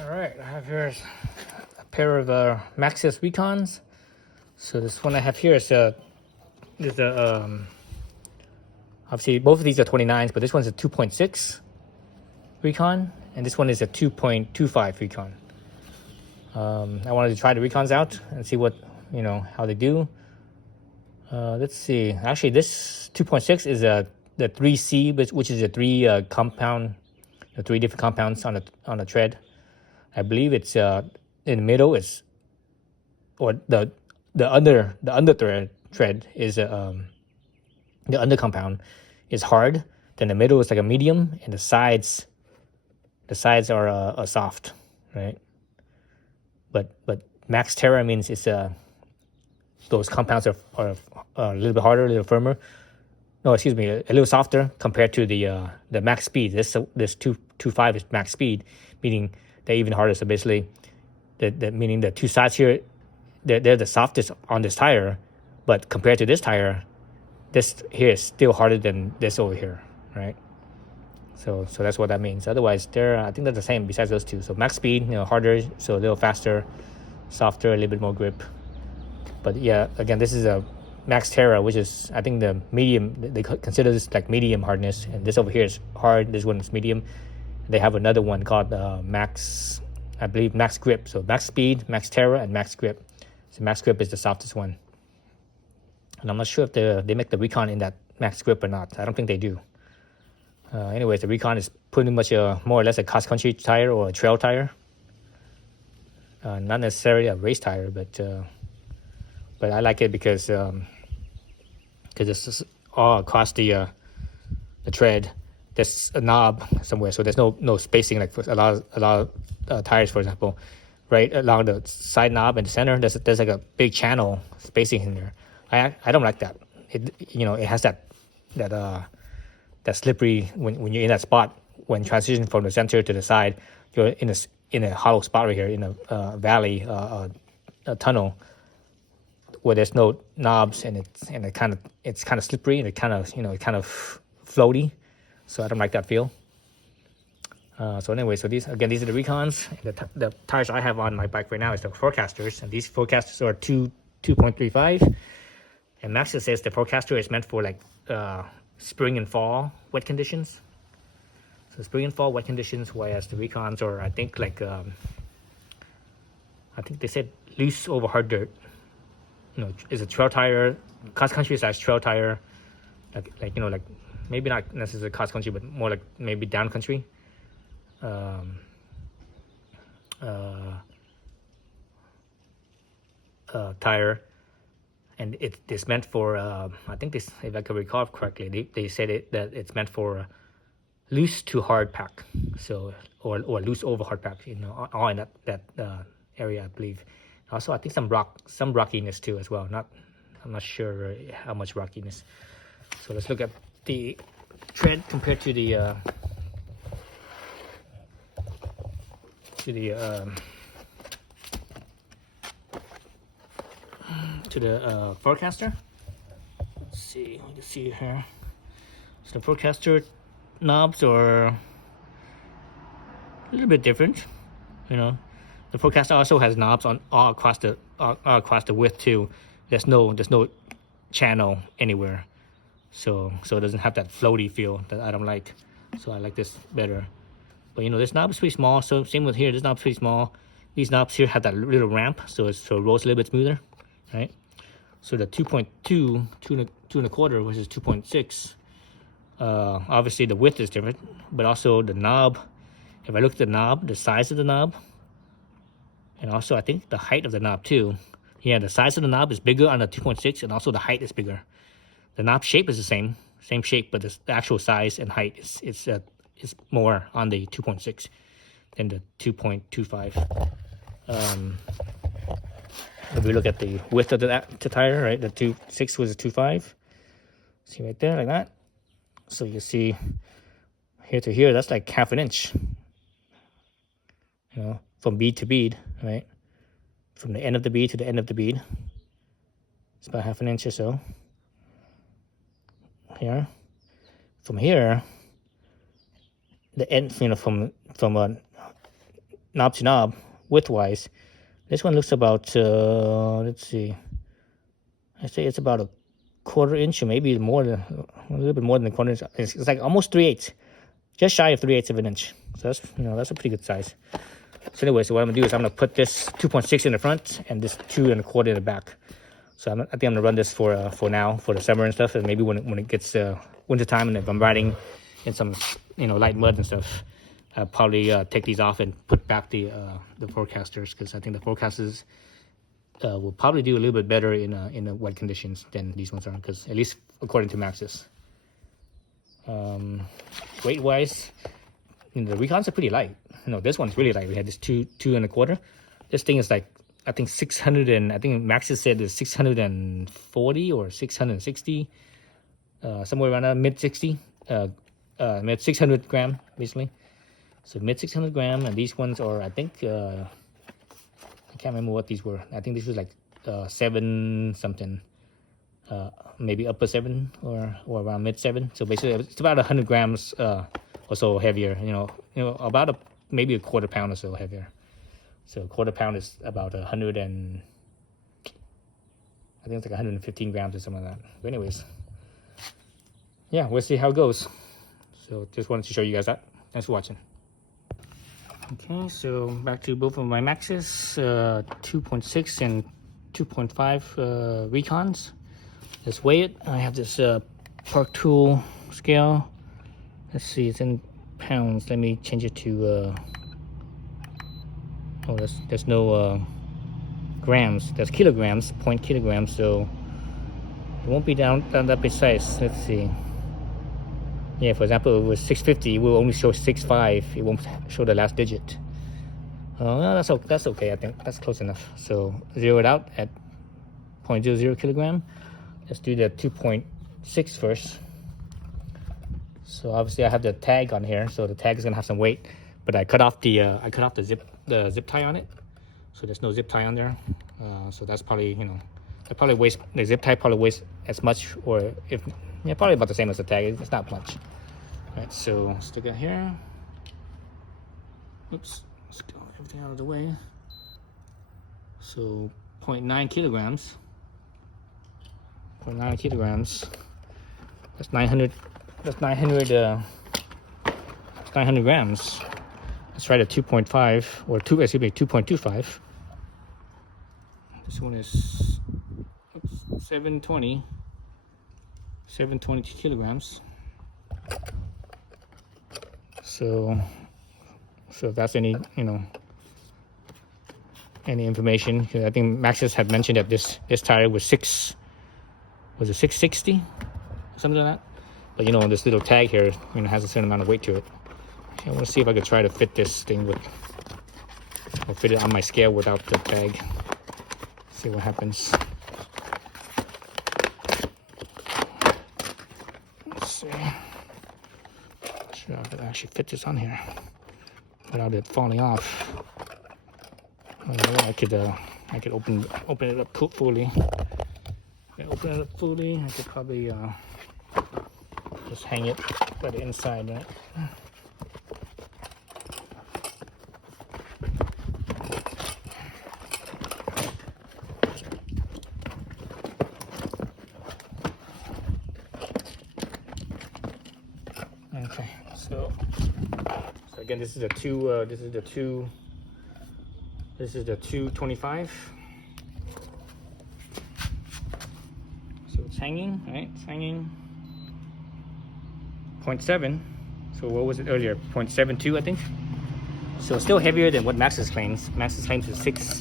All right, I have here a pair of Maxxis Rekons. So this one I have here is obviously both of these are 29s, but this one's a 2.6 Rekon, and this one is a 2.25 Rekon. I wanted to try the Rekons out and see what how they do. Let's see. Actually, this 2.6 is the 3C, which is a compound, three different compounds on a thread. I believe it's in the middle is, or the under thread is the under compound is hard. Then the middle is like a medium, and the sides are soft, right? But Max Terra means it's those compounds are a little bit harder, a little firmer. No, excuse me, a little softer compared to the max speed. This 2.5 is max speed, meaning they're even harder. So basically, meaning the two sides here, they're the softest on this tire, but compared to this tire, this here is still harder than this over here, right? So that's what that means. Otherwise, I think they're the same besides those two. So max speed, harder, so a little faster, softer, a little bit more grip. But yeah, again, this is a Max Terra, which is, I think, the medium. They consider this like medium hardness, and this over here is hard. This one is medium. They have another one called Max, I believe, Max Grip. So Max Speed, Max Terra, and Max Grip. So Max Grip is the softest one. And I'm not sure if they make the Rekon in that Max Grip or not. I don't think they do. Anyways, the Rekon is pretty much more or less a cross-country tire or a trail tire. Not necessarily a race tire, but I like it because it's just all across the tread. There's a knob somewhere, so there's no spacing like for a lot of tires, for example, right along the side knob in the center. There's like a big channel spacing in there. I don't like that. It has that slippery when you're in that spot when transitioning from the center to the side. You're in a hollow spot right here in a valley, a tunnel, where there's no knobs, and it's kind of slippery, and it kind of floaty. So I don't like that feel. So anyway, these are the Rekons. The tires I have on my bike right now is the Forecasters, and these Forecasters are 2.35. And Maxxis says the Forecaster is meant for like spring and fall wet conditions. So spring and fall wet conditions, whereas the Rekons are, I think, like I think they said loose over hard dirt. Is a trail tire, cross country / trail tire, like maybe not necessarily cross country, but more like maybe down country. Tire, and it's meant for I think this, if I can recall correctly, they said that it's meant for loose to hard pack, so or loose over hard pack, all in that area, I believe. Also, I think some rockiness too as well. I'm not sure how much rockiness. So let's look at the tread compared to the Forecaster. Let's see. You can see here. So the Forecaster knobs are a little bit different, The Forecaster also has knobs on all across the width too. There's no channel anywhere, so it doesn't have that floaty feel that I don't like. So I like this better. But this knob is pretty small. So same with here. This knob's pretty small. These knobs here have that little ramp, so it rolls a little bit smoother, right? So the 2.2, 2.25 versus 2.6. Obviously the width is different, but also the knob. If I look at the knob, the size of the knob, and also I think the height of the knob too. Yeah, the size of the knob is bigger on the 2.6, and also the height is bigger. The knob shape is the same shape, but the actual size and height is more on the 2.6 than the 2.25. If we look at the width of the tire, right, the 2.6 was a 2.5. See right there, like that. So you see here to here, that's like half an inch. From bead to bead, right? From the end of the bead to the end of the bead. It's about half an inch or so. Here. From here, the end, from knob to knob width-wise. This one looks about, let's see, I say it's about a quarter inch or maybe more than a little bit more than a quarter inch. It's like almost 3/8, just shy of 3/8 of an inch. So that's, that's a pretty good size. So anyway, so what I'm gonna do is I'm gonna put this 2.6 in the front and this 2 1/4 in the back. So I think I'm gonna run this for now, for the summer and stuff, and maybe when it gets winter time and if I'm riding in some light mud and stuff, I'll probably take these off and put back the forecasters, because I think the forecasters will probably do a little bit better in the wet conditions than these ones are, because at least according to Maxxis. Weight wise, the Rekons are pretty light. This one's really light. We had this 2 1/4. This thing is like, I think 600, and I think Maxxis said it's 640 or 660, somewhere around mid 60, mid 600 gram basically. So mid 600 gram, and these ones are, I think, I can't remember what these were. I think this was like 7 something, maybe upper 7 or around mid 7. So basically, it's about 100 grams or so heavier. About maybe a quarter pound or so heavier. So a quarter pound is about 100 and I think it's like 115 grams or something like that. But anyways, yeah, we'll see how it goes. So just wanted to show you guys that. Thanks for watching. Okay, so back to both of my Maxxis 2.6 and 2.5 Rekons. Let's weigh it. I have this Park Tool scale. Let's see, it's in pounds. Let me change it to there's no grams. There's kilograms, point kilograms, so it won't be down that precise. Let's see. Yeah, for example, if it was 650, it will only show 6.5. It won't show the last digit. No, that's okay. I think that's close enough. So zero it out at 0.00 kilogram. Let's do the 2.6 first. So obviously I have the tag on here, so the tag is gonna have some weight. But I cut off the zip tie on it, so there's no zip tie on there. So that's probably the zip tie probably weighs as much, or probably about the same as the tag. It's not much. All right, so stick it here. Oops, let's get everything out of the way. So 0.9 kilograms. 0.9 kilograms. That's 900. That's 900 grams. Let's try the 2.5 or 2.25. This one is 720 kilograms. So if that's any information, I think Maxxis had mentioned that this tire was 660, something like that. But this little tag here has a certain amount of weight to it. I want to see if I could try to fit this thing or fit it on my scale without the tag. See what happens. Let's see. Not sure I could actually fit this on here without it falling off. I could open it up fully. If I open it up fully, I could probably just hang it by the inside, right? Okay, so again, this is the 225. So it's hanging, right? It's hanging. 0.7. So what was it earlier? 0.72, I think. So still heavier than what Maxxis claims. Maxxis claims is 6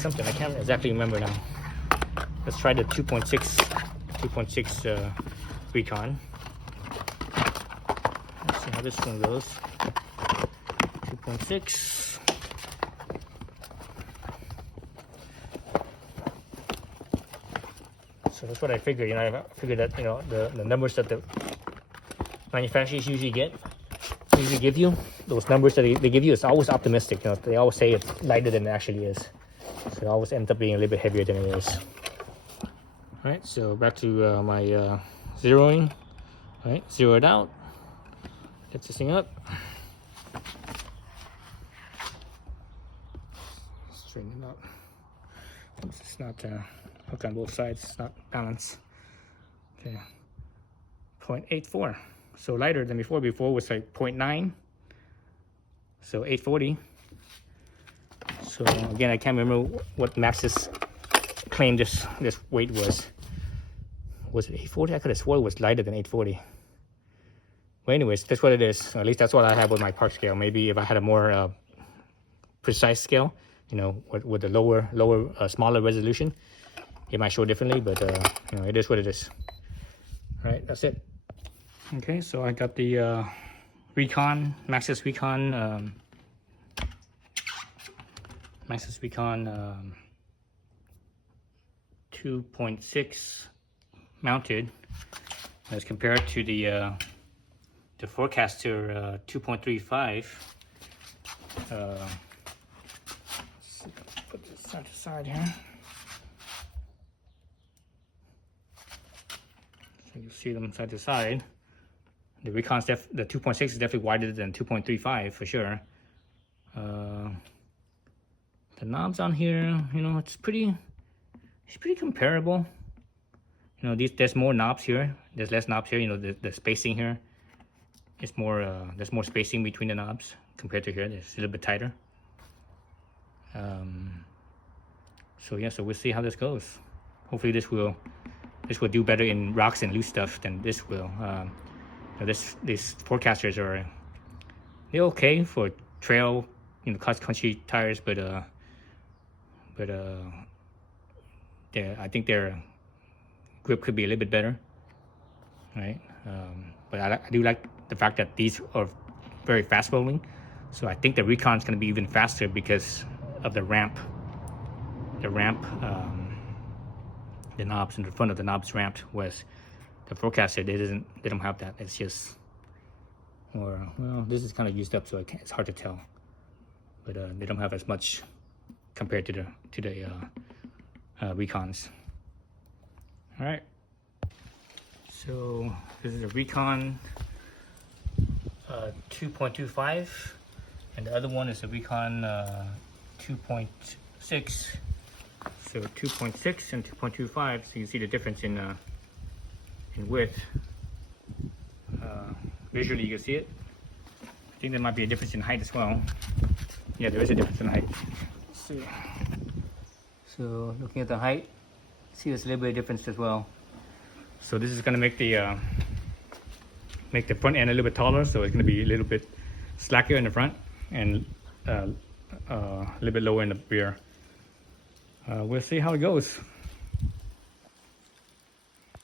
something. I can't exactly remember now. Let's try the 2.6 Rekon. Let's see how this one goes. 2.6. So that's what I figured. I figured that the numbers that the manufacturers usually give you, those numbers that they give you, is always optimistic. They always say it's lighter than it actually is. So it always ends up being a little bit heavier than it is. All right, so back to my zeroing. All right, zero it out. Get this thing up. Straighten it out. It's not hook on both sides. It's not balanced. Okay, 0.84. So lighter than before. Before was like 0.9. So 840. So again, I can't remember what Maxxis claimed this weight was. Was it 840? I could have swore it was lighter than 840. Well, anyways, that's what it is. At least that's what I have with my park scale. Maybe if I had a more precise scale, you know, with the smaller resolution, it might show differently. But you know, it is what it is. All right, that's it. Okay, so I got the Rekon, Maxxis Rekon, Maxxis Rekon 2.6 mounted as compared to the Forecaster 2.35. Put this side to side here. So you see them side to side. The Rekon's the 2.6 is definitely wider than 2.35 for sure. The knobs on here, you know, it's pretty comparable. You know, there's more knobs here. There's less knobs here. You know, the spacing here is more. There's more spacing between the knobs compared to here. It's a little bit tighter. So yeah, so we'll see how this goes. Hopefully this will do better in rocks and loose stuff than this will. These Forecasters they're okay for trail, you know, cross country tires, but I think their grip could be a little bit better, right? But I do like the fact that these are very fast rolling, so I think the Rekon's going to be even faster because of the ramp. The knobs in the front of the knobs ramped, was the Forecaster they don't have that. It's just, or well, this is kind of used up, so it's hard to tell. But they don't have as much compared to the Rekons. All right. So this is a Rekon 2.25, and the other one is a Rekon 2.6. So 2.6 and 2.25. So you can see the difference in width. Visually, you can see it. I think there might be a difference in height as well. Yeah, there is a difference in height. Let's see. So looking at the height, see there's a little bit of difference as well. So this is going to make the front end a little bit taller. So it's going to be a little bit slackier in the front and a little bit lower in the rear. We'll see how it goes.